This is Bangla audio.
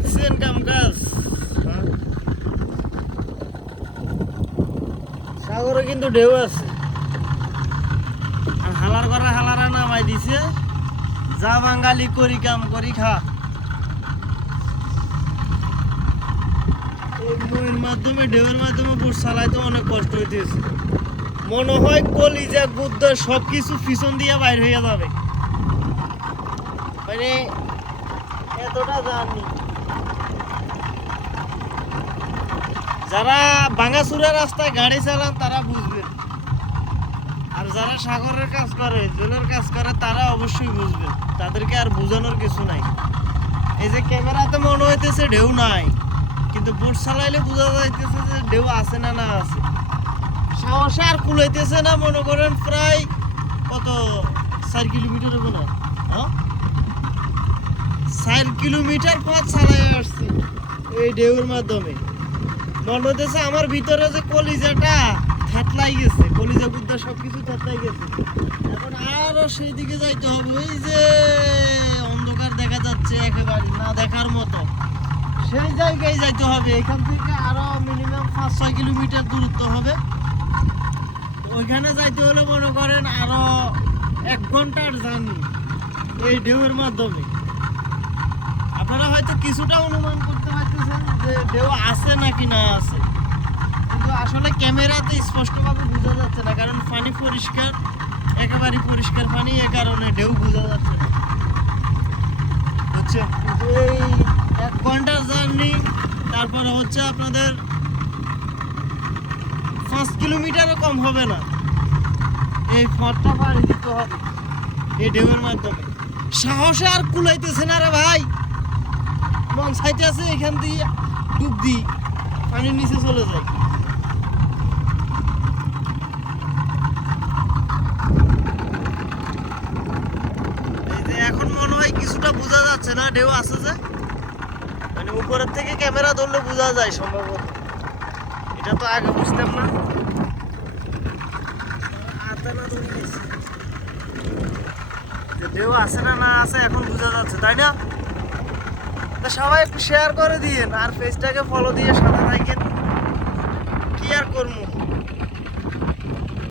দেখছেন কাম কাজ? সাগরে কিন্তু ঢেউ আছে, আর হালার করে হালারা নামাই দিছে। যা বাঙালি করি কাম করি খা। বইয়ের মাধ্যমে ঢেউয়ের মাধ্যমে বোট চালাইতে অনেক কষ্ট হইতেছে। মনে হয় কলিজা গুদ্দ সবকিছু পিছন দিয়ে বাইর হয়ে যাবে, মানে এতটা জানি। যারা ভাঙাচুরা রাস্তায় গাড়ি চালান তারা বুঝবেন, আর যারা সাগরের কাজ করে, জলের কাজ করে, তারা অবশ্যই বুঝবেন। তাদেরকে আর বোঝানোর কিছু নাই। এই যে ক্যামেরাতে মনে হইতেছে ঢেউ নাই, কিন্তু বোট চালাইলে বোঝা যাইতেছে যে ঢেউ আছে না না আছে। সাহসে আর কুলাইতেছে না, মনে করেন প্রায় কত 4 কিলোমিটার হবে না, 4 কিলোমিটার পথ চালাই আসছি এই ঢেউর মাধ্যমে। মনে হইতেছে আমার ভিতরে যে কলিজাটা থেতলাই গেছে, কলিজা গুদ্দা সবকিছু থেতলাই গেছে। এখন আরো সেই দিকে যাইতে হবে, ওই যে অন্ধকার দেখা যাচ্ছে একেবারে না দেখার মতো, সেই জায়গায় যাইতে হবে। এখান থেকে আরো মিনিমাম 5-6 কিলোমিটার দূরত্ব হবে। ওইখানে যাইতে হলে মনে করেন আরো 1 ঘন্টার জার্নি এই ঢেউয়ের মাধ্যমে। আপনারা হয়তো কিছুটা অনুমান করতে পারতেছেন যে ঢেউ আছে নাকি না আছে, কিন্তু আসলে ক্যামেরাতে স্পষ্টভাবে বোঝা যাচ্ছে না, কারণ পানি পরিষ্কার, একেবারে পরিষ্কার পানি, এ কারণে ঢেউ বোঝা যাচ্ছে না। হচ্ছে এই 1 ঘন্টার জার্নি, তারপরে হচ্ছে আপনাদের 5 কিলোমিটারও কম হবে না এই পথটা পাড়ি দিতে হবে এই ঢেউয়ের মাধ্যমে। সাহসে আর কুলাইতেছে না রে ভাই, মন চাইতে আছে এখান দিয়ে ডুব দিই, পানির নিচে চলে যায়। এই যে এখন মনে হয় কিছুটা বোঝা যাচ্ছে না ঢেউ আছে যে, মানে উপরের থেকে ক্যামেরা ধরলে বোঝা যায় সম্ভবত। এটা তো আগে বুঝতাম না, ঢেউ আছে না না আছে এখন বোঝা যাচ্ছে, তাই না? সবাই একটু শেয়ার করে দিয়েন, আর পেজটাকে ফলো দিয়ে সাথে থাকেন। কি আর করবো।